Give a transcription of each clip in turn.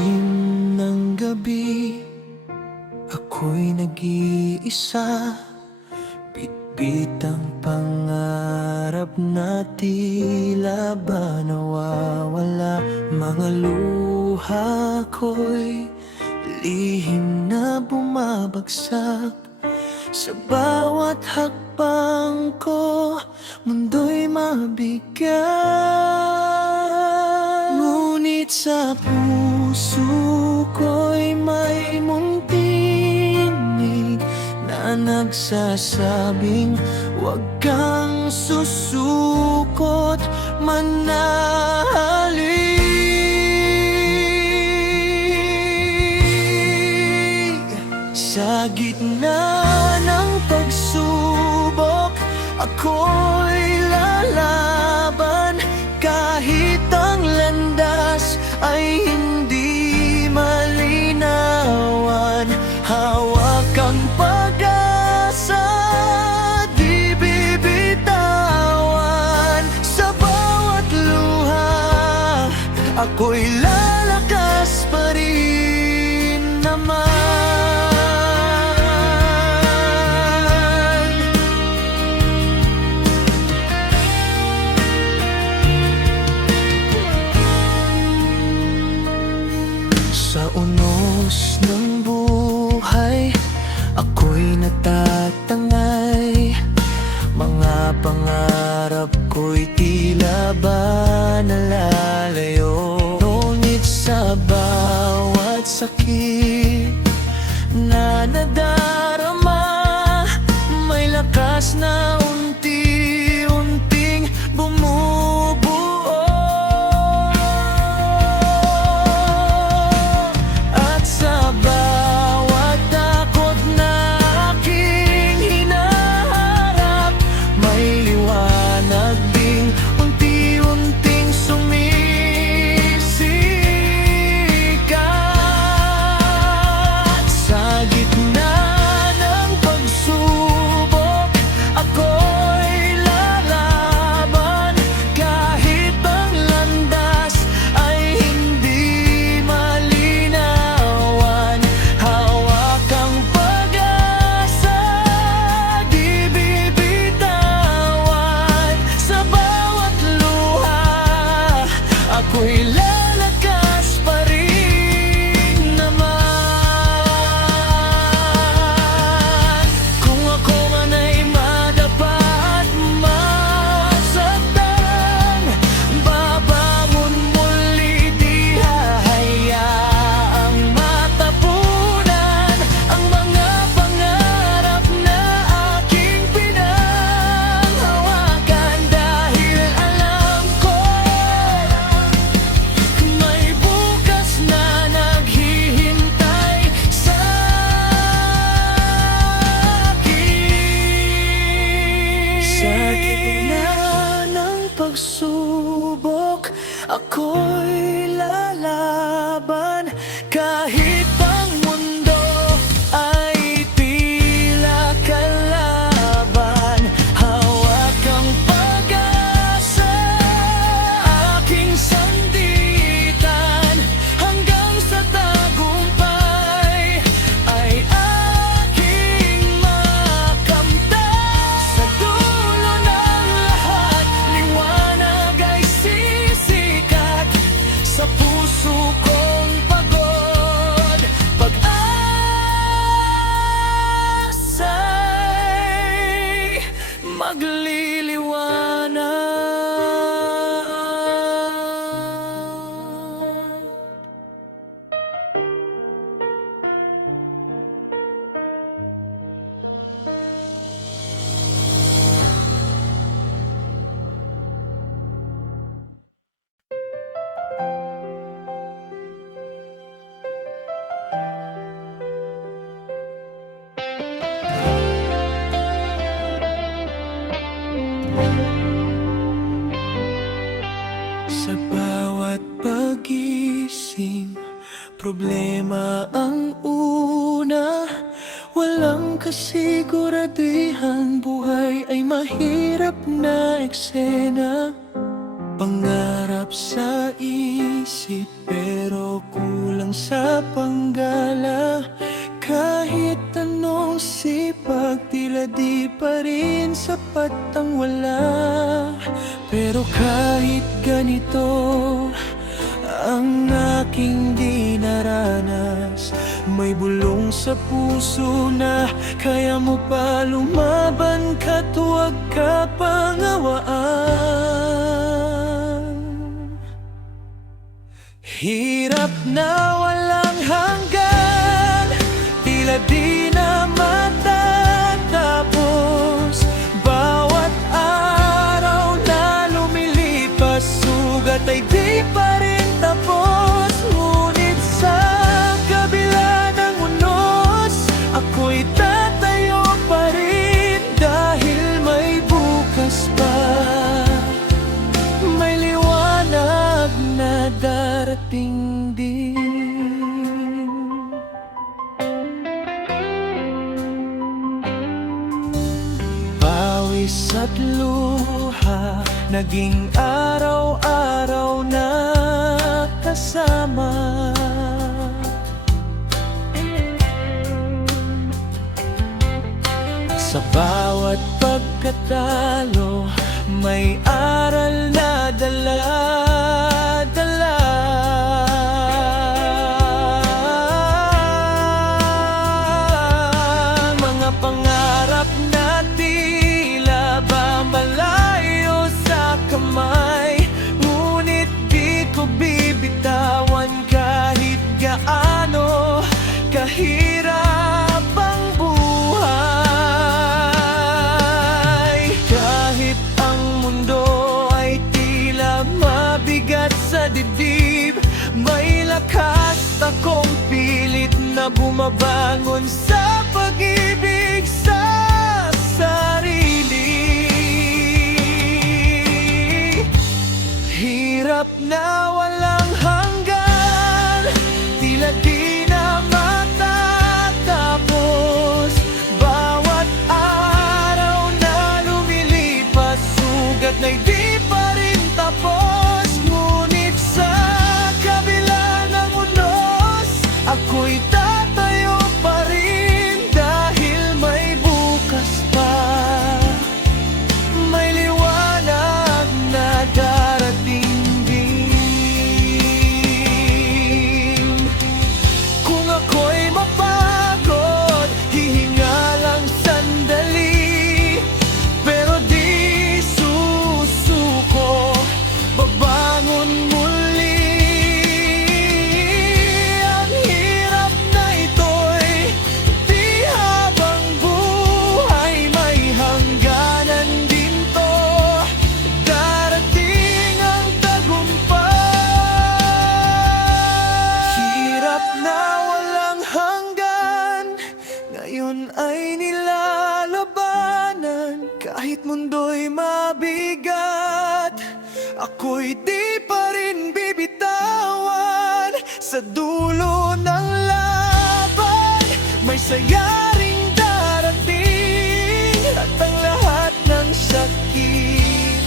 dilim ng gabi, ako'y nag-iisa. Bitbit ang pangarap na tila ba nawawala. Mga luha ko'y lihim na bumabagsak. Sa bawat hakbang ko, mundo'y mabigat. Ngunit sa puso ko'y may muntinig na nagsasabing huwag kang susukot, manalig. Sa gitna ng pagsubok, ako'y lalaban. Kahit ang landas ay hindi malinawan, hawak ang pag-asa, di bibitawan. Sa bawat luha, ako'y lalakas pa rin naman. Sa unos ng buhay, ako'y natatangay. Mga pangarap ko'y tila ba nalalayo. Ngunit sa bawat sakit na nadarama, may lakas na unti-unting bumubuo. At sa bawat takot na aking hinaharap, may liwanag ding unti-unting sumisikat. Sa gitna ng pagsubok, ako'y lalaban. Kahit ang landas ay hindi malinawan, hawak ang pag-asa, di bibitawan. Sa bawat luha, ako'y lalakas pa rin naman. Kung ako man ay madapa at masaktan, babangon muli, di hahayaang matapunan ang mga pangarap na aking pinanghawakan. Dahil alam ko may bukas na naghihintay sa akin. Sa gitna ng pagsubok, ako'y lalaban. Kahit ang mundo ay tila kalaban, hawak ang pag-asa, aking sanditan. Hanggang sa tagumpay ay aking makamtan. Sa dulo ng lahat, liwanag ay sisikat. Sa puso kong pagod, pag-asa'y magliliwanag. Sa bawat pagising, problema ang una. Walang kasiguraduhan, buhay ay mahirap na eksena. Pangarap sa isip pero kulang lang sa panggala. Kahit anong sipag, tila di pa rin sapat ang wala. Pero kahit ganito ang aking dinaranas, may bulong sa puso na kaya mo pa lumaban ka't huwag ka pangawaan. Hirap na walang hanggan, tila di na matatapos. Bawat araw na lumilipas, sugat ay di pa rin tapos. Ngunit sa kabila ng unos, ako'y tatayo pa rin. Dahil may bukas pa, may liwanag na darating din. Pawis at luha, naging araw-araw na kasama. Sa bawat pagkatalo, may aral na dala-dala. Mga pangarap na tila ba malayo sa kamay, ngunit di ko bibitawan kahit gaano kahirap ang buhay. Kahit ang mundo ay tila mabigat sa dibdib, may lakas akong pilit na bumabangon sa pag-ibig sa sarili. Hirap na walang hanggan, tila di na matatapos. Bawat araw na lumilipas, sugat na'y di pa rin tapos. Ngunit sa kabila ng unos, ako'y tatayo pa rin. Dahil may bukas pa, may liwanag na darating din. Kung ako'y mapagod, hihinga lang sandali, pero di susuko, babangon muli. Ang hirap na ito'y di habang buhay, may hangganan din to. Darating ang tagumpay. Hirap na walang hanggan, ngayon ay nilalabanan. Kahit mundo'y mabigat, ako'y di pa rin bibitawan. Sa dulo ng laban, may saya ring darating. At ang lahat ng sakit,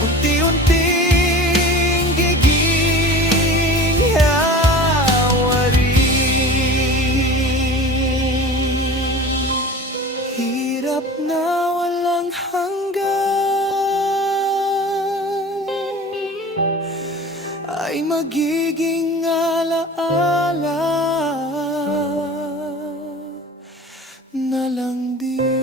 unti-unting giging hawari. Hirap na walang hanggan, ay magiging alaala na lang din.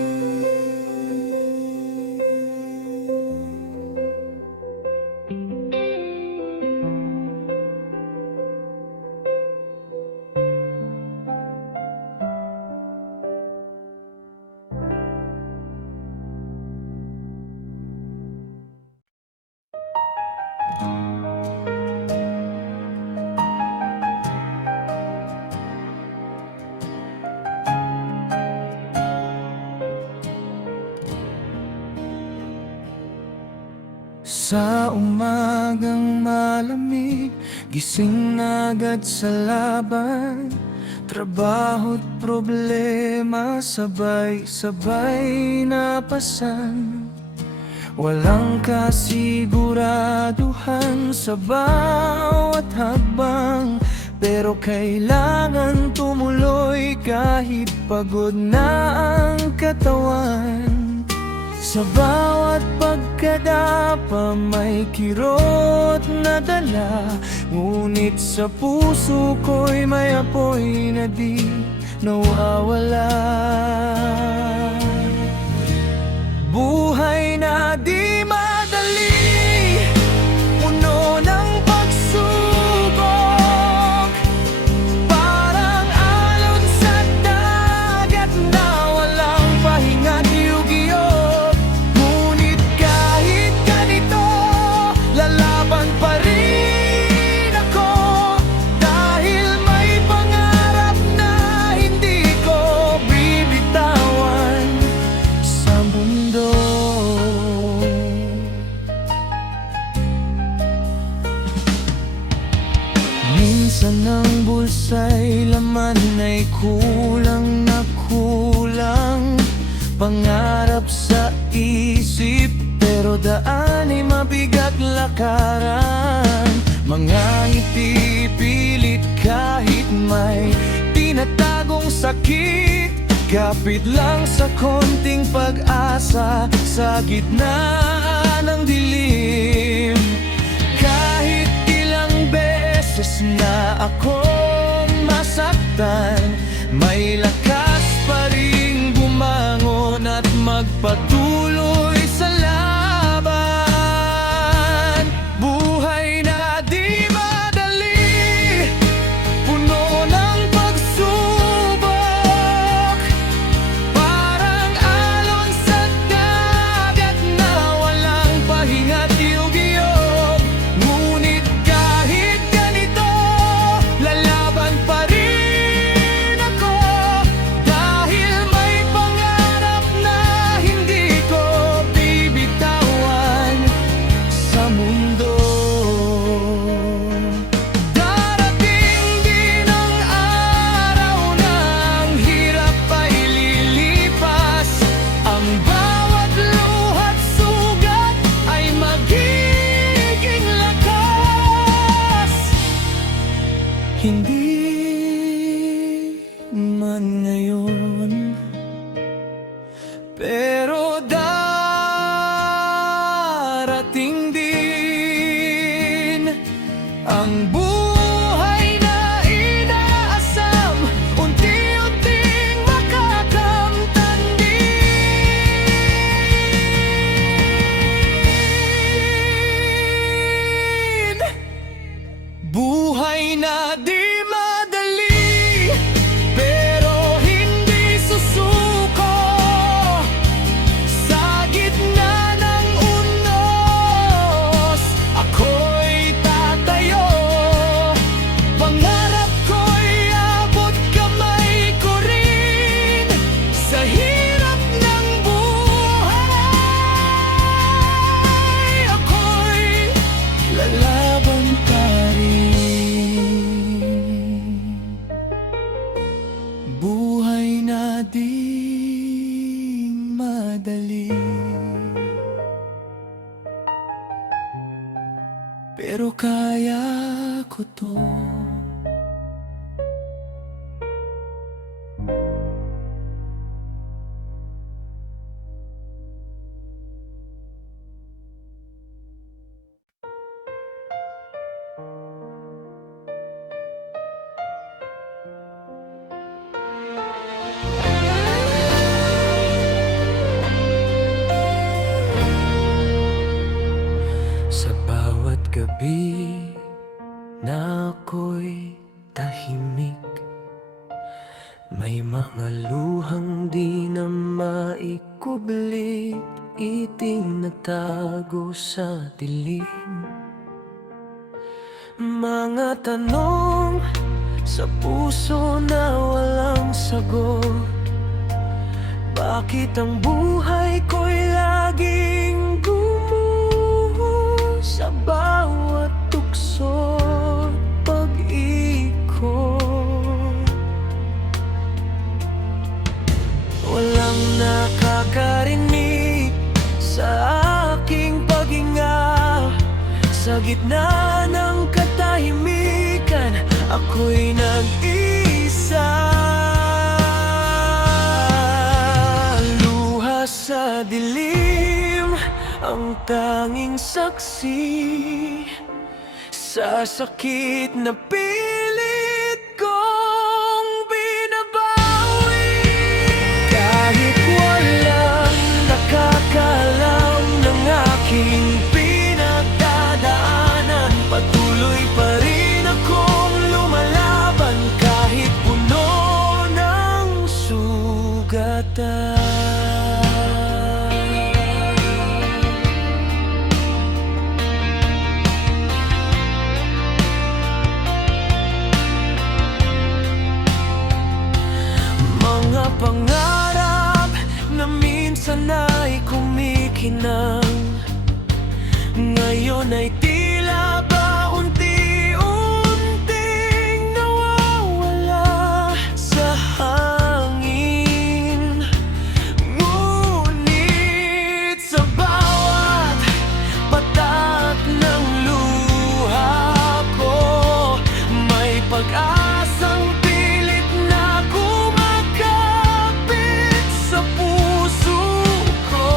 Sa umagang malamig, gising na agad sa laban. Trabaho't problema, sabay-sabay napasan. Walang kasiguraduhan sa bawat hakbang, pero kailangan tumuloy kahit pagod na ang katawan. Sa bawat pagkadapa may kirot na dala, ngunit sa puso ko'y may apoy na di nawawala. Buhay na di madali, puno ng pagsubok, parang alon sa dagat na walang pahinga't yugiyog. Ngunit kahit ganito, lalaban pa rin ako, dahil may pangarap na hindi ko bibitawan sa mundo. Minsan ang bulsa'y laman ay kulang na kulang, pangarap sa isip pero daan ay mabigat lakaran. Mga ngiti pilit kahit may tinatagong sakit, kapit lang sa konting pag-asa sa gitna ng dilim. Kahit ilang beses na ako masaktan, may lakas pa ring bumangon at magpatuloy sa laban. Buhay na di madali, puno ng pagsubok, parang alon sa dagat na walang pahinga't yugiyog. Ngunit kahit ganito, lalaban pa rin ako, dahil may pangarap na hindi ko bibitawan sa mundo. Darating din ang araw na ang hirap ay lilipas, ang bawat luha't sugat ay magiging lakas. Hindi man ngayon, pero darating din ang buhay na inaasam, unti-unting makakamtan din. Buhay na di madali, pero hindi susuko. Sa gitna ng unos, ako'y tatayo. Pangarap ko'y abot kamay ko rin sa hirap ng buhay. Ako'y lalaban pa rin. Buhay na di madali, pero kaya ko to. Sa bawat gabi na ako'y tahimik, may mga luhang di na maikublit, itinatago sa dilim. Mga tanong sa puso na walang sagot, bakit ang buhay ko'y laging gumuho sa bawat tukso at pag-ikot? Walang nakakarinig sa aking paghinga, sa gitna ng katahimikan, ako ako'y nag-isa. Luha sa dilim, ang tanging saksi sa sakit na pilit kong binabawi. Kahit walang nakakalam ng aking pinagdadaanan, patuloy pa rin akong lumalaban kahit puno ng sugatan. Mga pangarap na minsan ay kumikinang, ngayon ay tila ba unti-unting nawawala sa hangin. Ngunit sa bawat patak ng luha ko, may pag-asang pilit na kumakapit sa puso ko.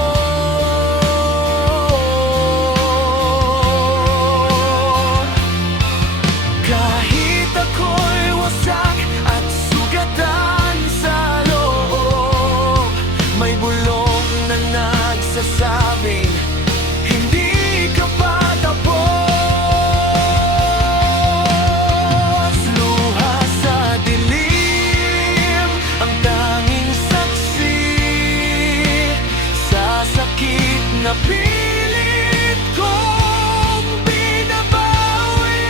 Kahit ako'y wasak at sugatan sa loob, may bulong na nagsasabing hindi ka pa tapos. Luha sa dilim, ang tanging saksi sa sakit na pilit kong binabawi.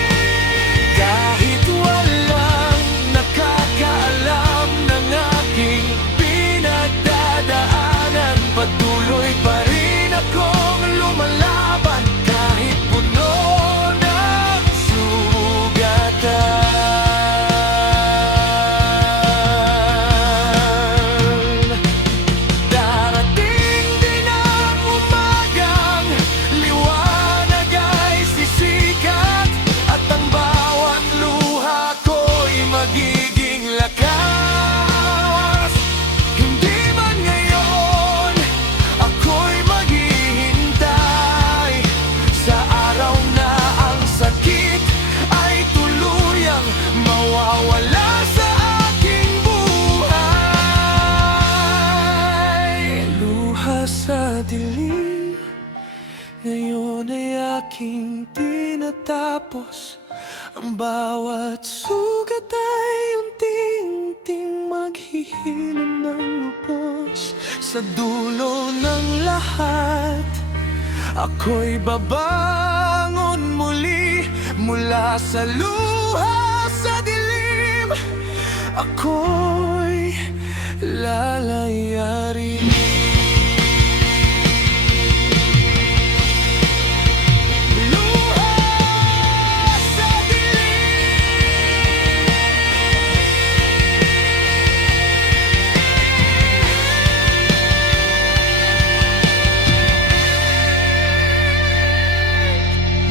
Kahit walang nakakaalam ng aking pinagdadaanan, patuloy pa rin akong lumalaban kahit puno ng sugatan. Darating din ang umagang liwanag ay sisikat, at ang bawat luha ko'y magiging lakas. Hindi man ngayon ako'y maghihintay sa araw na ang sakit ay tuluyang mawawala sa aking buhay. Luha sa dilim, ngayon ay aking tinatapos. Ang bawat sugat ay unti-unting maghihilom ng lubos. Sa dulo ng lahat, ako'y babangon muli mula sa luha sa dilim. Ako'y lalayarin.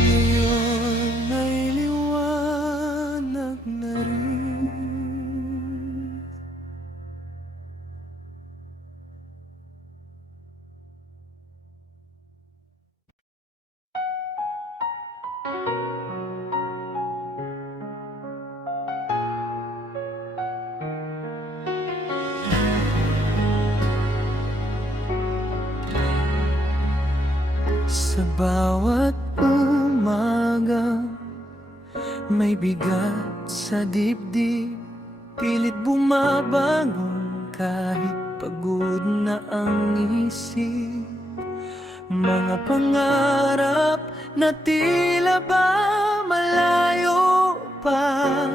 Ngayon ay liwanag na rin. Sa bawat umaga, may bigat sa dibdib, pilit bumabangon kahit pagod na ang isip. Mga pangarap na tila ba malayo pa,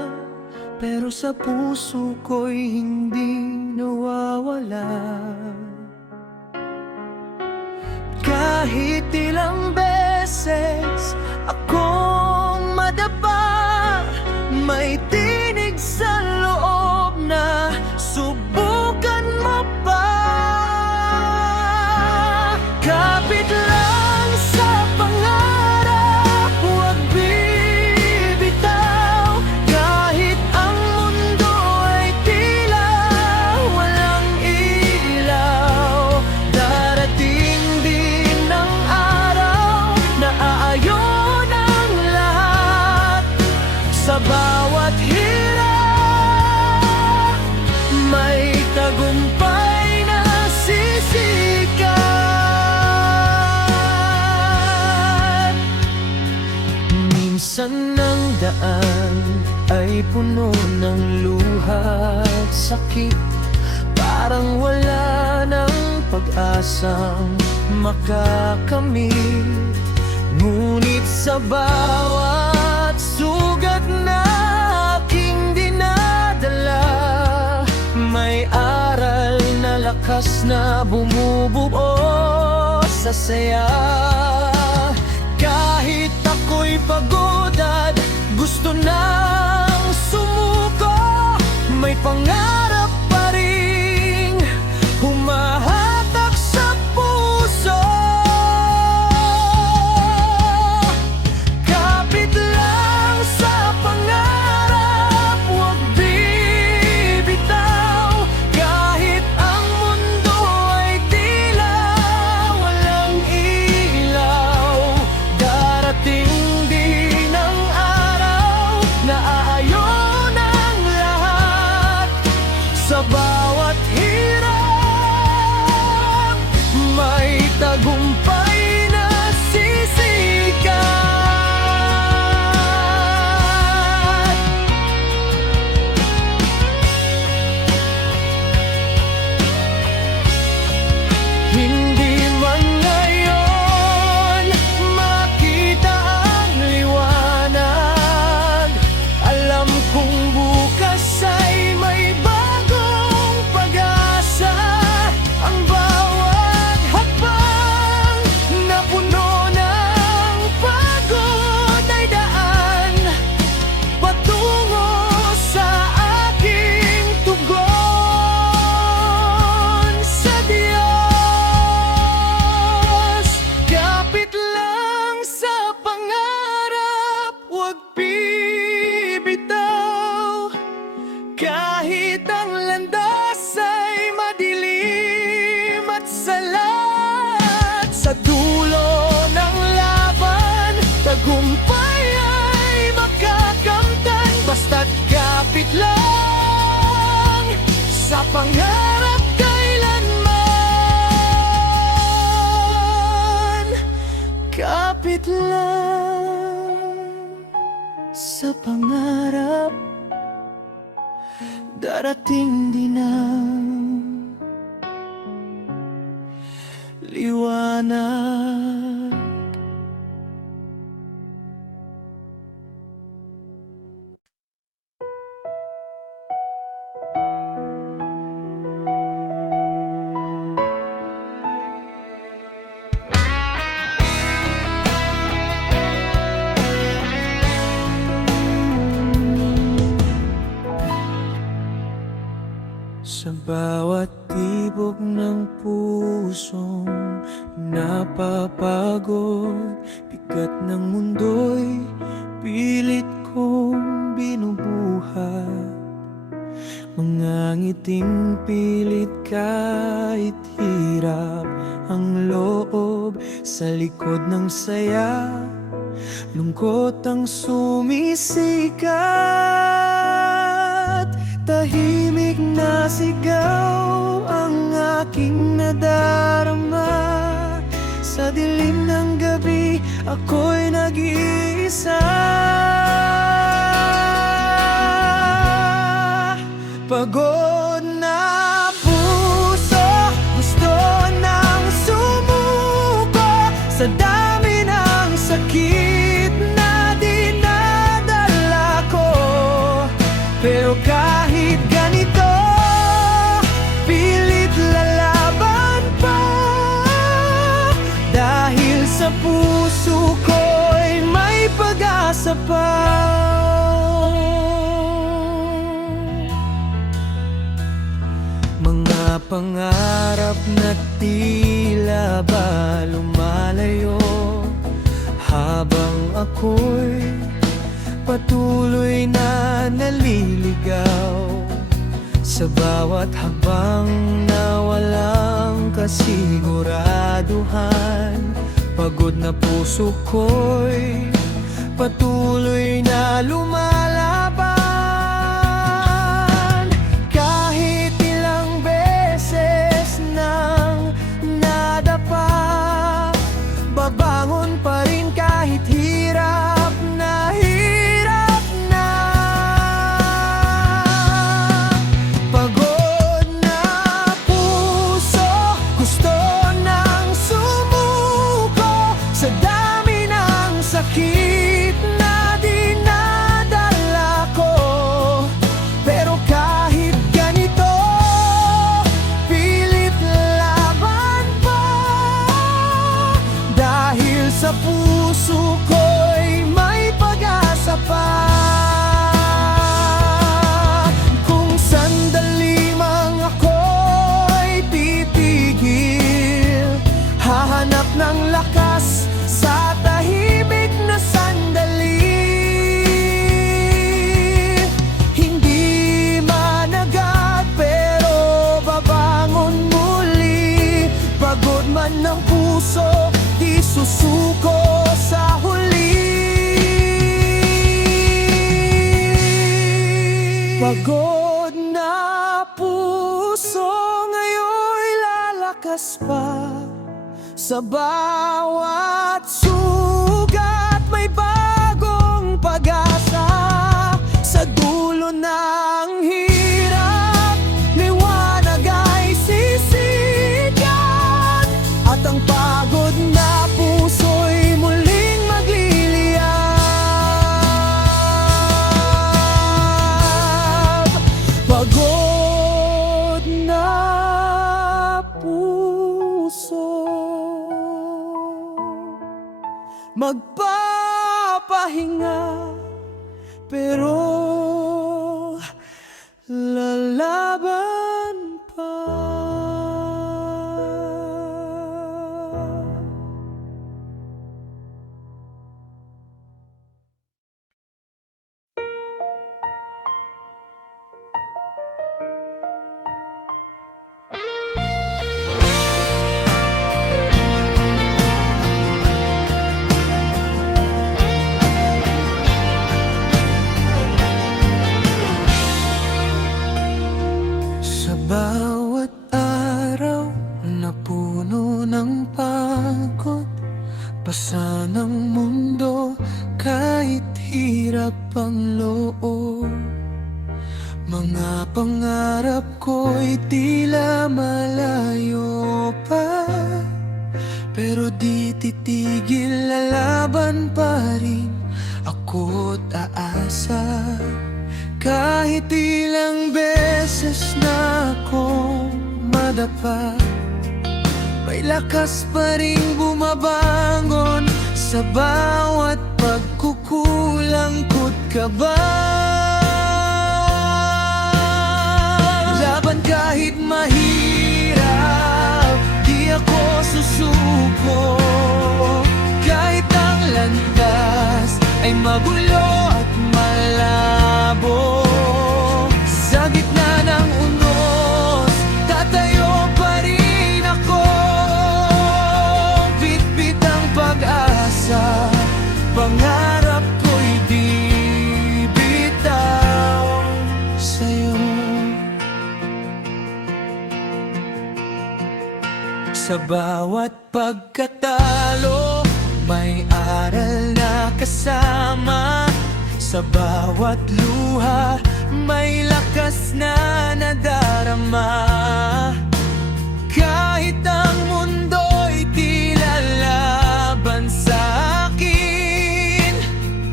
pero sa puso ko'y hindi nawawala. Kahit ilang beses akong madapa, may tinig sa loob na subukan mo pa. Kapit lang sa pangarap, huwag bibitaw kahit Minsan ang daan ay puno ng luha at sakit, parang wala ng pag-asang makakamit. Ngunit sa bawat sugat na aking dinadala, may aral na lakas na bumubuo sa saya. Kahit ako'y pagod at gusto nang sumuko, may pangarap pa rin humahatak sa puso. Kapit lang sa pangarap, huwag bibitaw. Kahit ang mundo ay tila walang ilaw, darating din ang araw na aayon ang lahat. Sa bawat hirap, may tagumpay na sisikat. Hindi man ngayon makita ang liwanag, alam kong bukas ay may bagong pag-asa. Ang bawat hakbang na puno ng pagod ay daan patungo sa aking tugon sa Diyos. Kapit lang sa pangarap, huwag bibitaw. Kahit ang landas ay madilim at salat, sa dulo ng laban, tagumpay ay makakamtan. Basta't kapit lang sa pangarap kailanman. Kapit lang sa pangarap, darating din ang liwanag. Sa bawat tibok ng pusong napapagod, bigat ng mundo'y pilit kong binubuhat. Mga ngiting pilit kahit hirap ang loob, sa likod ng saya, lungkot ang sumisikat. Tahimik na sigaw ang aking nadarama, sa dilim ng gabi ako'y nag-iisa. Pagod na puso, gusto nang sumuko sa dami ng sakit na dinadala ko. Pero kahit ganito, pilit lalaban pa, dahil sa puso ko'y may pag-asa pa. Mga pangarap na tila ba lumalayo, habang ako'y patuloy na naliligaw. Sa bawat habang na walang kasiguraduhan, pagod na puso ko'y patuloy na lumalaban. Kahit ilang beses nang nadapa, babangon pa rin kahit hirap na hirap. Pagod na puso ngayon'y lalakas pa. Sa bawat sugat may bagong pag-asa. Sa dulo ng hirap, liwanag ay sisikat. At ang pagod na puso'y muling magliliyab. Pagod na puso magpapahinga, pero lalaban pa. Bawat araw na puno ng pagod, pasa ng mundo kahit hirap ang loob. Mga pangarap ko'y tila malayo pa, pero di titigil, lalaban pa rin ako't aasa. Kahit ilang beses na akong madapa, may lakas pa rin bumabangon sa bawat pagkukulang ko't kaba. Laban kahit mahirap, di ako susuko. Kahit ang landas ay magulo at malabo, sa gitna ng unos, tatayo pa rin ako. Bitbit ang pag-asa, pangarap ko'y di bitaw sa'yo. Sa bawat pagkatalo, may aral na kasama. Sa bawat luha, may lakas na nadarama. Kahit ang mundo'y tila laban sa akin,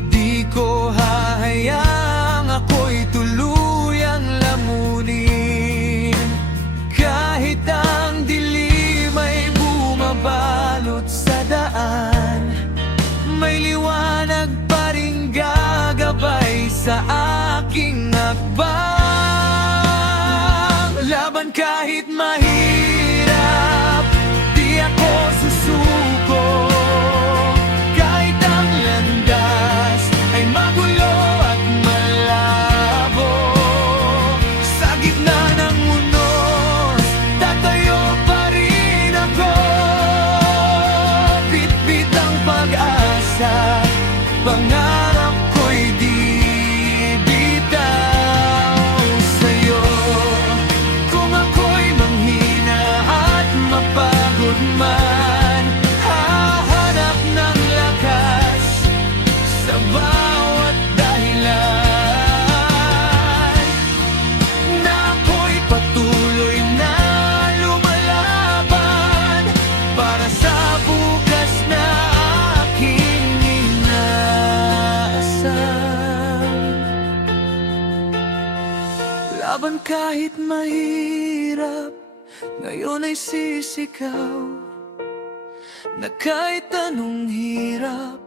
di ko hahayaang ako'y tuluyang lamunin. Kahit ang dilim ay bumabalot sa daan, may liwanag pa rin gagabay sa aking hakbang. Laban kahit mahirap, di ako susuko. Kahit ang landas ay magulo at malabo, sa gitna ng unos, tatayo pa rin ako. Bitbit ang pag-asa, pangarap ko'y di bitaw sa'yo. Kung ako'y manghina at mapagod man, hahanap ng lakas sa bawat dahilan, na ako'y patuloy na lumalaban para sa bukas na aking laban kahit mahirap, ngayon ay sisigaw na kahit anong hirap,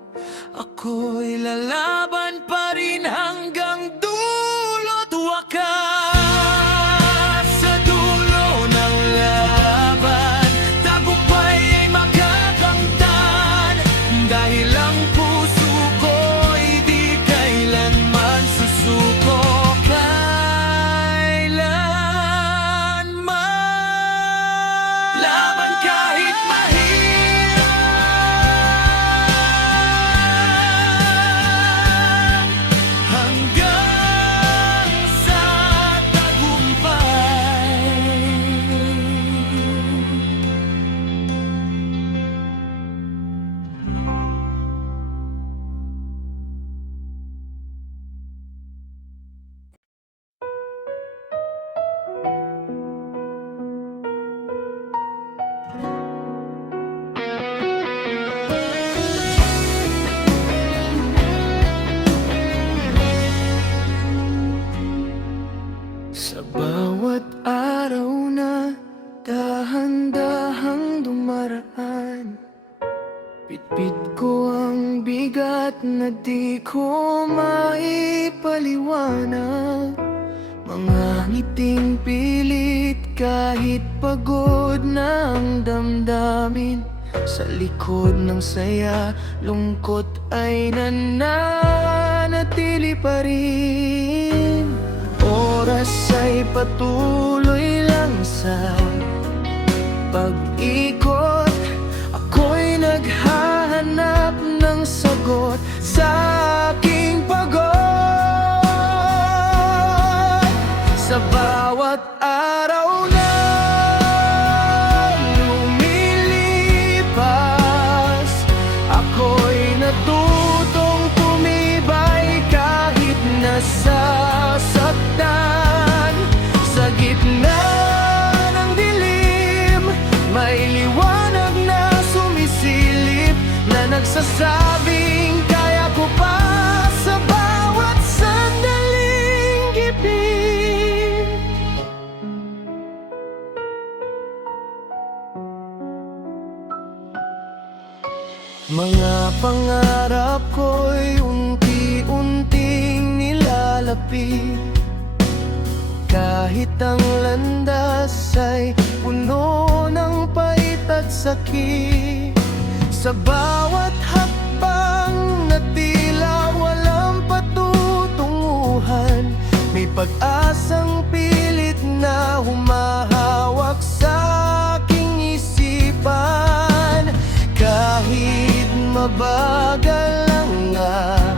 ako'y lalaban pa rin hanggang dulo't wakas. Sa dulo ng laban, tagumpay ay makakamtan, dahil ang puso ko'y di kailanman susuko. Laban kahit mahirap, hanggang sa Sa bawat araw na dahan-dahang dumaraan, bitbit ko ang bigat na di ko maipaliwanag. Mga ngiting pilit kahit pagod na ang damdamin. Sa likod ng saya, lungkot ay nananatili pa rin. Oras ay patuloy lang sa pag-ikot. Ako'y naghahanap ng sagot sa aking pagod. Sa bawat araw na lumilipas, ako'y natutong tumibay kahit nasasaktan. Sa gitna ng dilim, may liwanag na sumisilip, na nagsasabing kaya ko pa sa bawat sandaling gipit. Mga pangarap ko'y unti-unting nilalapit, kahit ang landas ay puno ng pait at sakit. Sa bawat hakbang na tila walang patutunguhan, may pag-asang pilit na humahawak sa aking isipan. Kahit mabagal ang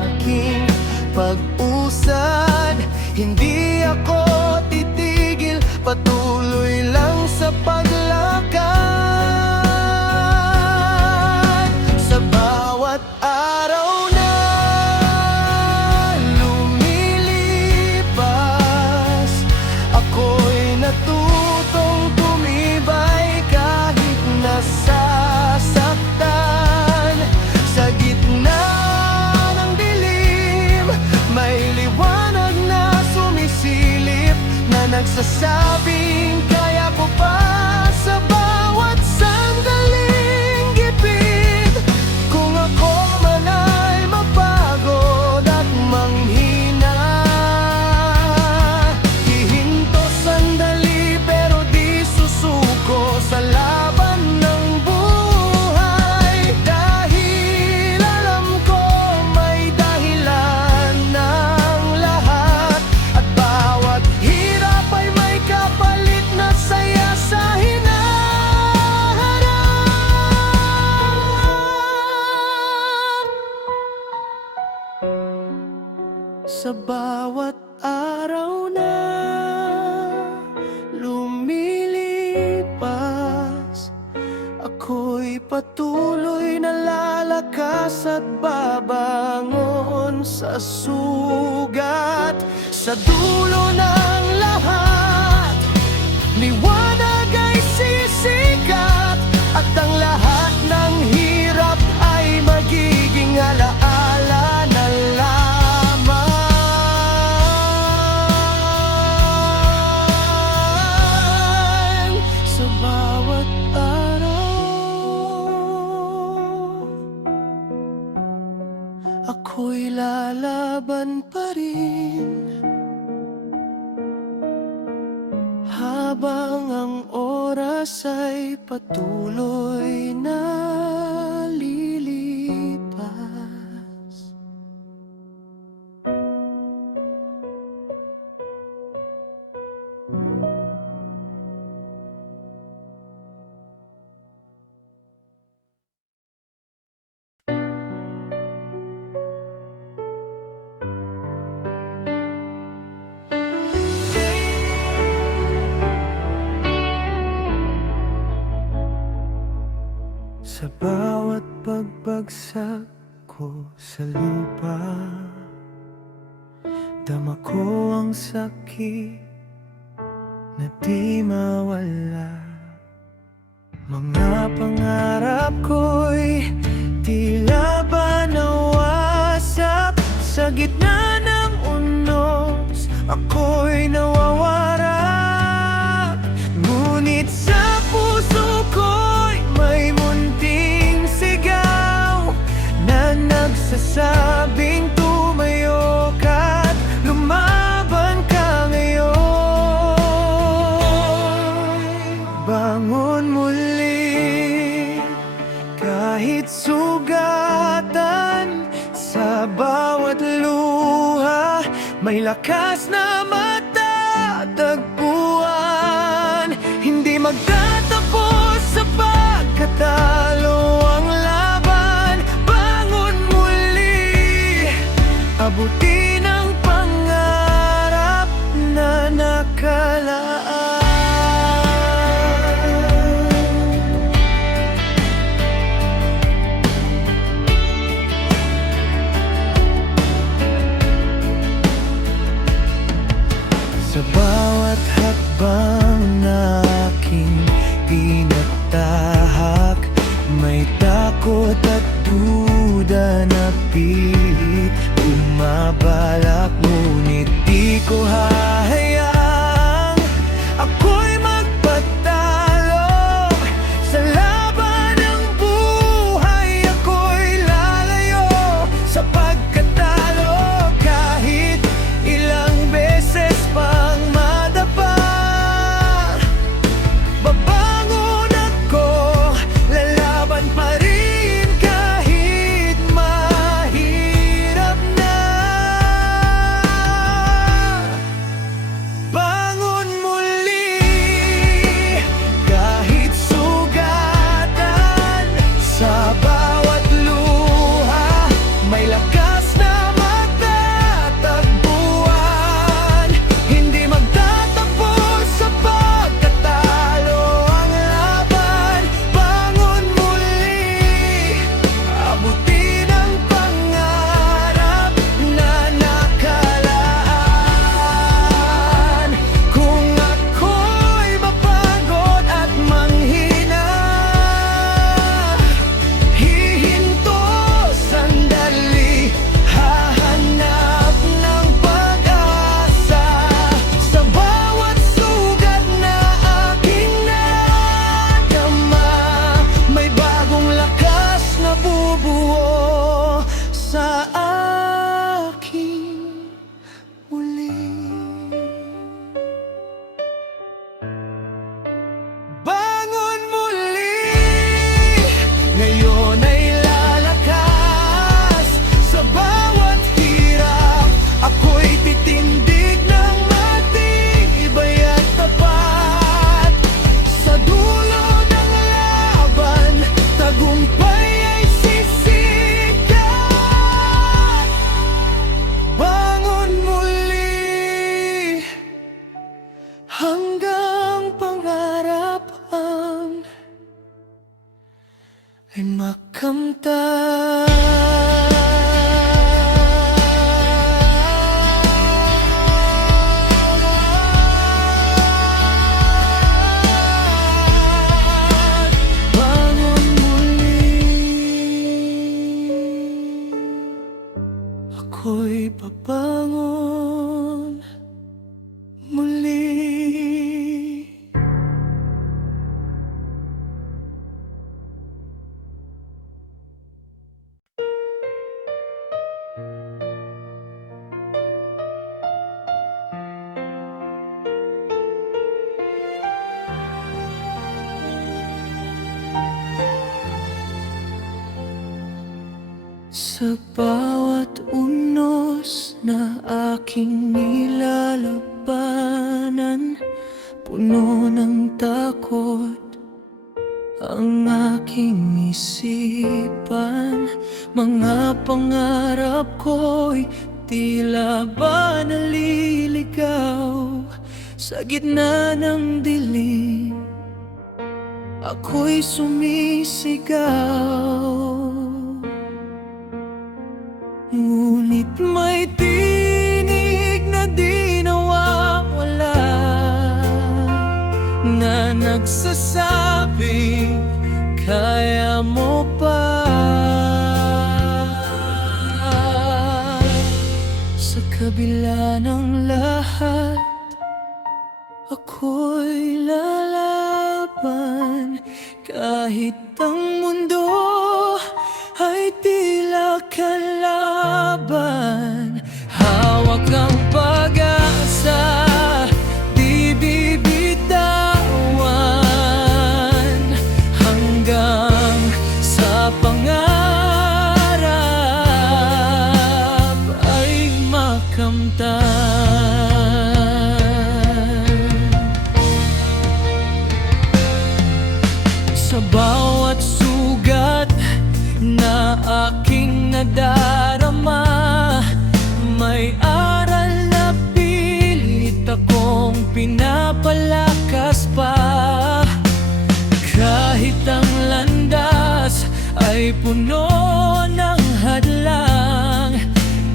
aking pag-usad, hindi ako titigil, patuloy lang sa paglakad. Sa bawat araw na lumilipas, ako'y natutong tumibay kahit nasasaktan. Sa gitna ng dilim, may liwanag na sumisilip, na nagsasabing kaya ko pa sa bawat sandaling gipit. Kung ako man ay mapagod at manghina, hihinto sandali pero di susuko sa laban ng buhay. Dahil alam ko may dahilan ng lahat, at bawat hirap ay may kapalit na saya sa hinaharap. Sa bawat araw na lumilipas, ako'y patuloy na lalakas at babangon sa sugat. Sa dulo ng lahat, liwanag ay sisikat, at ang lahat ng hirap ay magiging alaala na lamang. Sa bawat araw, ako'y lalaban pa rin, habang ang oras ay patuloy na lilipas. Sa bawat pagbagsak ko sa lupa, dama ko ang sakit na di mawala. Mga pangarap ko'y tila ba nawasak. Sa gitna ng unos, ako'y nawawala. bawat hakbang na aking tinatahak, may takot at duda na pilit bumabalak, ngunit di ko hahayaang ako'y magpatalo. Sa laban ng buhay ako'y lalayo sa pagkatalo, kahit ilang beses pang madapa. Babangon ako, lalaban pa rin kahit mahirap na. Bangon muli kahit sugatan, sa bawat luha may lakas na matatagpuan. Hindi magtatapos sa pagkatalo ang laban. Bangon muli, abutin ang pangarap na nakalaan. Kung ako'y mapagod at manghina, hihinto sandali, hahanap ng pag-asa. Sa bawat sugat na aking nadama, may bagong lakas na bubuo sa aking muli. Bangon muli, ngayon ay lalakas. Sa bawat hirap, ako'y titindig ng matibay at tapat. Sa dulo ng laban, tagumpay ay sisikat. Bangon muli, hanggang pangarap ay makamtan. Bangon muli, ako'y babangon muli. Sa bawat unos na aking nilalabanan, puno ng takot ang aking isipan. Mga pangarap ko'y tila ba naliligaw sa gitna ng dilim. Ako'y sumisigaw, ngunit may tinig na di nawawala, na nagsasabi, kaya mo pa. Sa kabila ng lahat, ako'y lalaban, kahit ang mundo ay tila kalaban. Hawak ang pag-asa, di bibitawan, hanggang sa pangarap ay makamtan. Sa bawat sugat na aking nadarama, may aral na pilit akong pinapalakas pa. Kahit ang landas ay puno ng hadlang,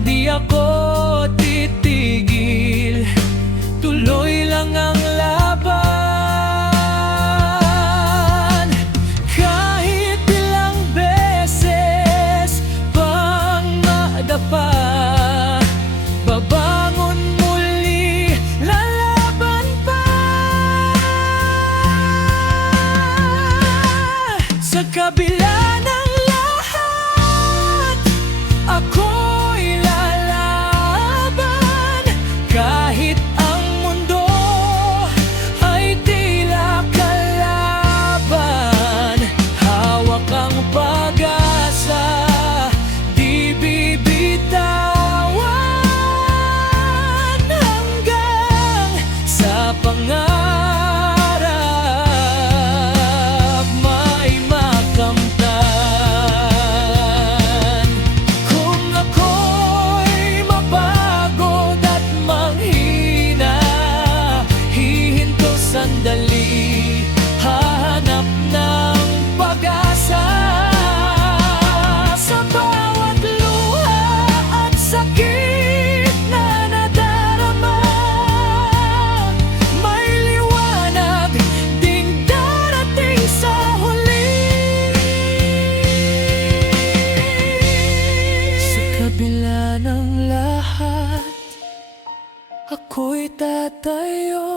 di ako titigil, tuloy lang sandali, hahanap ng pag-asa. Sa bawat luha at sakit na nadarama, may liwanag ding darating sa huli. Sa kabila ng lahat, ako'y tatayo.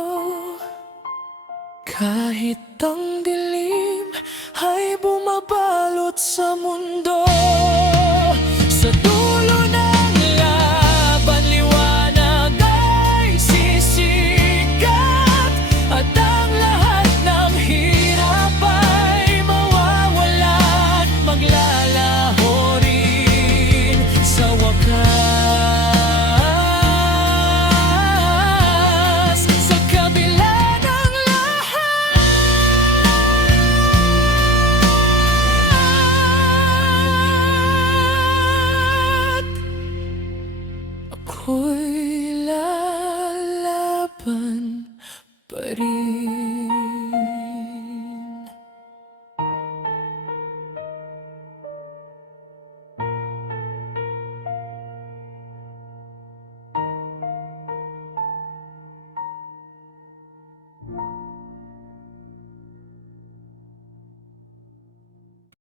Kahit ang dilim ay bumabalot sa mundo, sa dulo ng laban, liwanag ay sisikat, at ang lahat ng hirap ay mawawala at maglalaho rin sa wakas. Sa kabila ng lahat, ako'y